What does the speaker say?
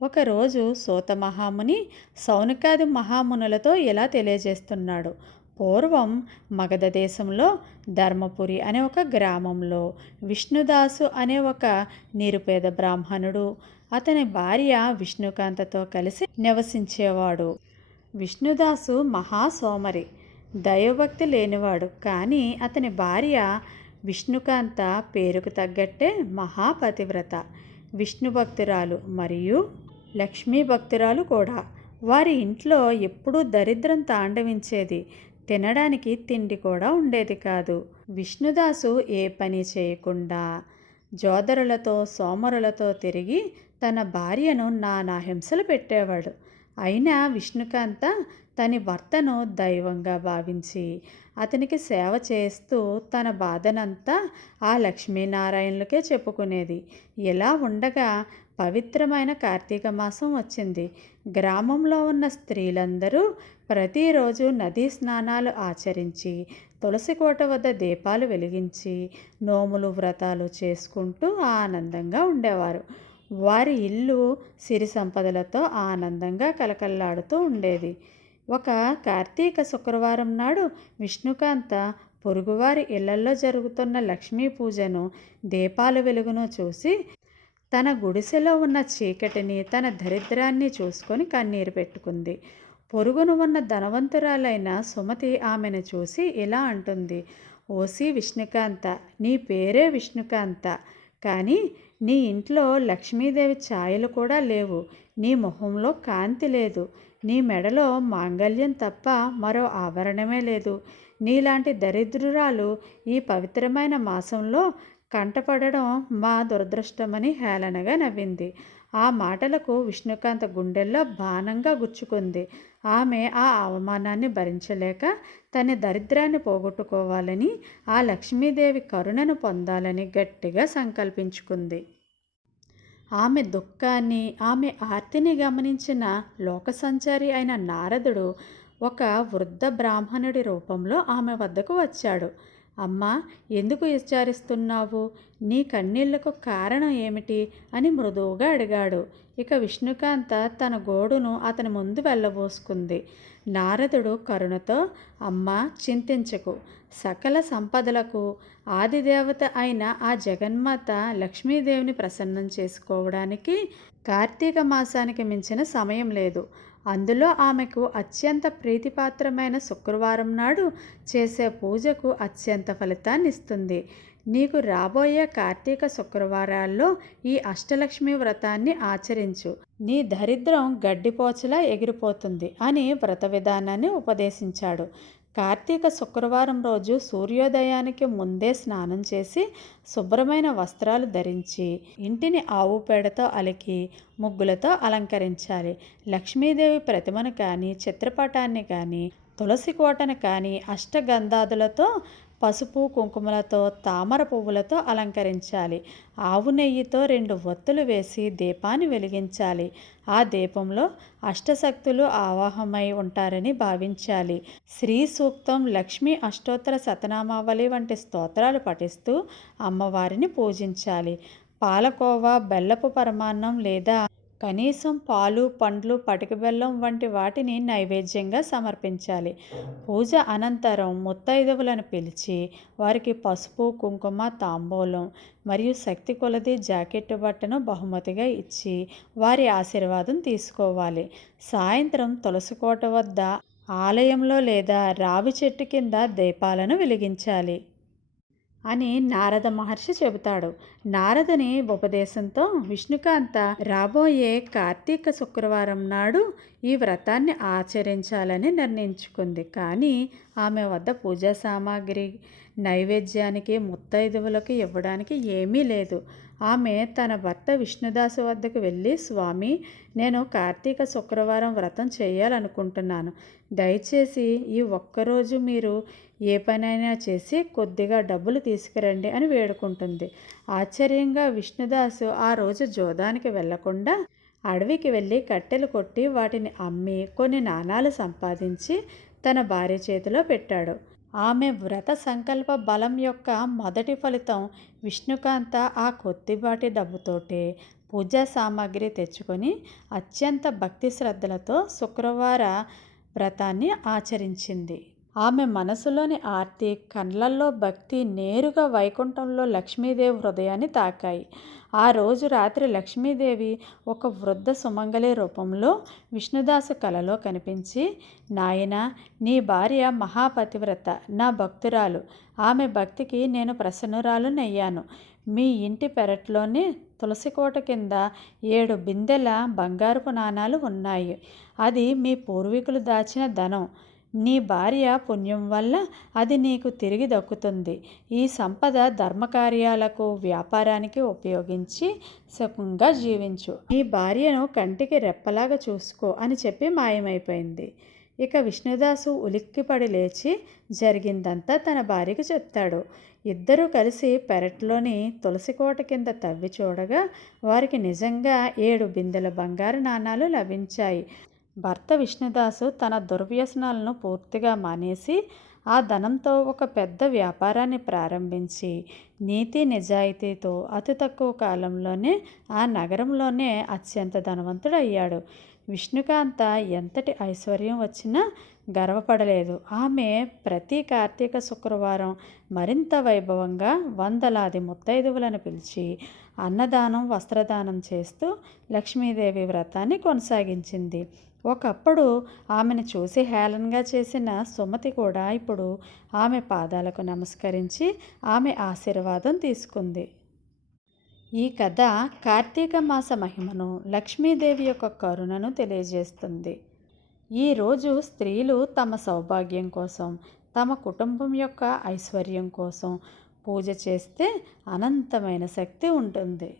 ఒకరోజు సూత మహాముని సౌనకాది మహామునులతో ఇలా తెలియజేస్తున్నాడు. పూర్వం మగధ దేశంలో ధర్మపురి అనే ఒక గ్రామంలో విష్ణుదాసు అనే ఒక నిరుపేద బ్రాహ్మణుడు అతని భార్య విష్ణుకాంతతో కలిసి నివసించేవాడు. విష్ణుదాసు మహాసోమరి, దైవభక్తి లేనివాడు. కానీ అతని భార్య విష్ణుకాంత పేరుకు తగ్గట్టే మహాపతివ్రత, విష్ణు భక్తురాలు మరియు లక్ష్మీ భక్తురాలు కూడా. వారి ఇంట్లో ఎప్పుడూ దరిద్రం తాండవించేది. తినడానికి తిండి కూడా ఉండేది కాదు. విష్ణుదాసు ఏ పని చేయకుండా జోదరులతో సోమరులతో తిరిగి తన భార్యను నానా హింసలు పెట్టేవాడు. అయినా విష్ణుకాంత తన భర్తను దైవంగా భావించి అతనికి సేవ చేస్తూ తన బాధనంతా ఆ లక్ష్మీనారాయణులకే చెప్పుకునేది. ఇలా ఉండగా పవిత్రమైన కార్తీక మాసం వచ్చింది. గ్రామంలో ఉన్న స్త్రీలందరూ ప్రతిరోజు నదీ స్నానాలు ఆచరించి తులసి కోట వద్ద దీపాలు వెలిగించి నోములు వ్రతాలు చేసుకుంటూ ఆనందంగా ఉండేవారు. వారి ఇల్లు సిరి సంపదలతో ఆనందంగా కలకల్లాడుతూ ఉండేది. ఒక కార్తీక శుక్రవారం నాడు విష్ణుకాంత పొరుగువారి ఇళ్లల్లో జరుగుతున్న లక్ష్మీ పూజను, దీపాల వెలుగును చూసి తన గుడిసెలో ఉన్న చీకటిని, తన దరిద్రాన్ని చూసుకొని కన్నీరు పెట్టుకుంది. పొరుగున ఉన్న ధనవంతురాలైన సుమతి ఆమెను చూసి ఇలా అంటుంది: ఓసి విష్ణుకాంత, నీ పేరే విష్ణుకాంత, కానీ నీ ఇంట్లో లక్ష్మీదేవి ఛాయలు కూడా లేవు. నీ మొహంలో కాంతి లేదు. నీ మెడలో మాంగల్యం తప్ప మరో ఆభరణమే లేదు. నీలాంటి దరిద్రురాలు ఈ పవిత్రమైన మాసంలో కంటపడడం మా దురదృష్టమని హేళనగా నవ్వింది. ఆ మాటలకు విష్ణుకాంత గుండెల్లో బాణంగా గుచ్చుకుంది. ఆమె ఆ అవమానాన్ని భరించలేక తన దరిద్రాన్ని పోగొట్టుకోవాలని, ఆ లక్ష్మీదేవి కరుణను పొందాలని గట్టిగా సంకల్పించుకుంది. ఆమె దుఃఖాన్ని, ఆమె ఆర్తిని గమనించిన లోకసంచారి అయిన నారదుడు ఒక వృద్ధ బ్రాహ్మణుడి రూపంలో ఆమె వద్దకు వచ్చాడు. అమ్మా, ఎందుకు విచారిస్తున్నావు? నీ కన్నీళ్లకు కారణం ఏమిటి అని మృదువుగా అడిగాడు. ఇక విష్ణుకాంత తన గోడును అతని ముందు వెళ్ళబోసుకుంది. నారదుడు కరుణతో, అమ్మా, చింతించకు. సకల సంపదలకు ఆదిదేవత అయిన ఆ జగన్మాత లక్ష్మీదేవిని ప్రసన్నం చేసుకోవడానికి కార్తీక మాసానికి మించిన సమయం లేదు. అందులో ఆమెకు అత్యంత ప్రీతిపాత్రమైన శుక్రవారం నాడు చేసే పూజకు అత్యంత ఫలితాన్ని ఇస్తుంది. నీకు రాబోయే కార్తీక శుక్రవారాల్లో ఈ అష్టలక్ష్మి వ్రతాన్ని ఆచరించు. నీ దరిద్రం గడ్డిపోచలా ఎగిరిపోతుంది అని వ్రత విధానాన్ని ఉపదేశించాడు. కార్తీక శుక్రవారం రోజు సూర్యోదయానికి ముందే స్నానం చేసి శుభ్రమైన వస్త్రాలు ధరించి ఇంటిని ఆవు పేడతో అలికి ముగ్గులతో అలంకరించాలి. లక్ష్మీదేవి ప్రతిమను కానీ, చిత్రపటాన్ని కానీ, తులసి కోటను కానీ అష్టగంధాదులతో, పసుపు కుంకుమలతో, తామర పువ్వులతో అలంకరించాలి. ఆవు నెయ్యితో 2 ఒత్తులు వేసి దీపాన్ని వెలిగించాలి. ఆ దీపంలో అష్టశక్తులు ఆవాహమై ఉంటారని భావించాలి. శ్రీ సూక్తం, లక్ష్మీ అష్టోత్తర శతనామావళి వంటి స్తోత్రాలు పఠిస్తూ అమ్మవారిని పూజించాలి. పాలకోవా, బెల్లపు పరమాన్నం లేదా కనీసం పాలు, పండ్లు, పటిక బెల్లం వంటి వాటిని నైవేద్యంగా సమర్పించాలి. పూజ అనంతరం ముత్తైదువులను పిలిచి వారికి పసుపు, కుంకుమ, తాంబూలం మరియు శక్తి కొలది జాకెట్టు బట్టను బహుమతిగా ఇచ్చి వారి ఆశీర్వాదం తీసుకోవాలి. సాయంత్రం తులసికోట వద్ద ఆలయంలో లేదా రావి చెట్టు కింద దీపాలను వెలిగించాలి అని నారద మహర్షి చెబుతాడు. నారదుని ఉపదేశంతో విష్ణుకాంత రాబోయే కార్తీక శుక్రవారం నాడు ఈ వ్రతాన్ని ఆచరించాలని నిర్ణయించుకుంది. కానీ ఆమె వద్ద పూజా సామాగ్రి, నైవేద్యానికి, ముత్తైదువులకు ఇవ్వడానికి ఏమీ లేదు. ఆమె తన భర్త విష్ణుదాసు వద్దకు వెళ్ళి, స్వామి, నేను కార్తీక శుక్రవారం వ్రతం చేయాలనుకుంటున్నాను. దయచేసి ఈ ఒక్కరోజు మీరు ఏ పనైనా చేసి కొద్దిగా డబ్బులు తీసుకురండి అని వేడుకుంటుంది. ఆశ్చర్యంగా విష్ణుదాసు ఆ రోజు జోదానికి వెళ్లకుండా అడవికి వెళ్ళి కట్టెలు కొట్టి వాటిని అమ్మి కొన్ని నాణాలు సంపాదించి తన భార్య చేతిలో పెట్టాడు. ఆమె వ్రత సంకల్ప బలం యొక్క మొదటి ఫలితం విష్ణుకాంత ఆ కొద్దిపాటి డబ్బుతోటే పూజా సామాగ్రి తెచ్చుకొని అత్యంత భక్తి శ్రద్ధలతో శుక్రవార వ్రతాన్ని ఆచరించింది. ఆమె మనసులోని ఆర్తి, కళ్ళల్లో భక్తి నేరుగా వైకుంఠంలో లక్ష్మీదేవి హృదయాన్ని తాకాయి. ఆ రోజు రాత్రి లక్ష్మీదేవి ఒక వృద్ధ సుమంగళి రూపంలో విష్ణుదాసు కలలో కనిపించి, నాయనా, నీ భార్య మహాపతివ్రత, నా భక్తురాలు. ఆమె భక్తికి నేను ప్రసన్నురాలునయ్యాను. మీ ఇంటి పెరట్లోని తులసికోట కింద 7 బిందెల బంగారపు నాణాలు ఉన్నాయి. అది మీ పూర్వీకులు దాచిన ధనం. నీ భార్య పుణ్యం వల్ల అది నీకు తిరిగి దక్కుతుంది. ఈ సంపద ధర్మకార్యాలకు, వ్యాపారానికి ఉపయోగించి సుఖంగా జీవించు. నీ భార్యను కంటికి రెప్పలాగా చూసుకో అని చెప్పి మాయమైపోయింది. ఇక విష్ణుదాసు ఉలిక్కిపడి లేచి జరిగిందంతా తన భార్యకు చెప్తాడు. ఇద్దరూ కలిసి పెరట్లోని తులసికోట కింద తవ్వి చూడగా వారికి నిజంగా 7 బిందెల బంగారు నాణాలు లభించాయి. భర్త విష్ణుదాసు తన దుర్వ్యసనాలను పూర్తిగా మానేసి ఆ ధనంతో ఒక పెద్ద వ్యాపారాన్ని ప్రారంభించి నీతి నిజాయితీతో అతి తక్కువ కాలంలోనే ఆ నగరంలోనే అత్యంత ధనవంతుడయ్యాడు. విష్ణుకాంత ఎంతటి ఐశ్వర్యం వచ్చినా గర్వపడలేదు. ఆమె ప్రతి కార్తీక శుక్రవారం మరింత వైభవంగా వందలాది ముత్తైదువులను పిలిచి అన్నదానం, వస్త్రదానం చేస్తూ లక్ష్మీదేవి వ్రతాన్ని కొనసాగించింది. ఒకప్పుడు ఆమెను చూసి హేళనగా చేసిన సుమతి కూడా ఇప్పుడు ఆమె పాదాలకు నమస్కరించి ఆమె ఆశీర్వాదం తీసుకుంది. ఈ కథ కార్తీక మాస మహిమను, లక్ష్మీదేవి యొక్క కరుణను తెలియజేస్తుంది. ఈరోజు స్త్రీలు తమ సౌభాగ్యం కోసం, తమ కుటుంబం యొక్క ఐశ్వర్యం కోసం పూజ చేస్తే అనంతమైన శక్తి ఉంటుంది.